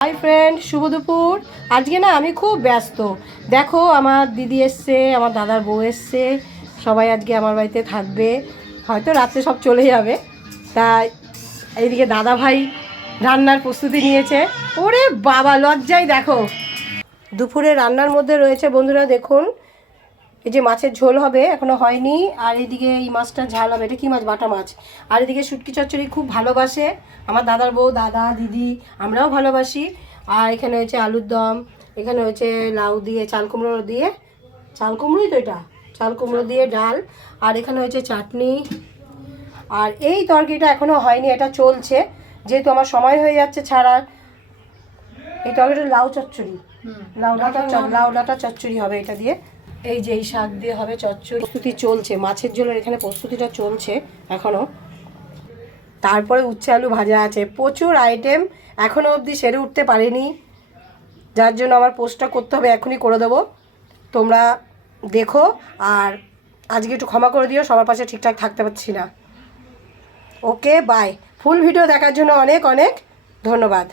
Hi friend, শুভ দুপুর। আজকে না আমি খুব ব্যস্ত। দেখো আমার দিদি এসছে, আমার দাদার বউ এসছে, সবাই আজকে আমার বাড়িতে থাকবে, হয়তো রাত্রে সব চলে যাবে। তাই এইদিকে দাদা ভাই রান্নার প্রস্তুতি নিয়েছে। ওরে বাবা, লজ্জাই দেখো। দুপুরে রান্নার মধ্যে রয়েছে বন্ধুরা, দেখুন এই যে মাছের ঝোল হবে, এখনো হয়নি। আর এইদিকে এই মাছটা ঝাল হবে, এটা কি মাছ? বাটা মাছ। আর এদিকে শুটকি চচ্চড়ি খুব ভালোবাসে আমার দাদার বউ, দাদা, দিদি, আমরাও ভালোবাসি। আর এখানে হয়েছে আলুর দম, এখানে হয়েছে লাউ দিয়ে, চাল কুমড়ো দিয়ে, চাল কুমড়োই তো এটা, চাল কুমড়ো দিয়ে ডাল। আর এখানে হয়েছে চাটনি। আর এই তরকারিটা এখনও হয়নি, এটা চলছে, যেহেতু আমার সময় হয়ে যাচ্ছে ছাড়ার। এই তরকারিটা লাউ চচ্চড়ি, লাউ ডাঁটা চচ্চড়ি হবে এটা দিয়ে। এই যে এই শাক দিয়ে হবে চচ্চড়ি। প্রস্তুতি চলছে, মাছের ঝোলের এখানে প্রস্তুতিটা চলছে এখনও। তারপরে উচ্ছে আলু ভাজা আছে, প্রচুর আইটেম, এখনও অবধি সেরে উঠতে পারিনি, যার জন্য আমার পোস্টটা করতে হবে, এখনই করে দেবো। তোমরা দেখো, আর আজকে একটু ক্ষমা করে দিও, সবার পাশে ঠিকঠাক থাকতে পারছি না। ওকে, বাই। ফুল ভিডিও দেখার জন্য অনেক অনেক ধন্যবাদ।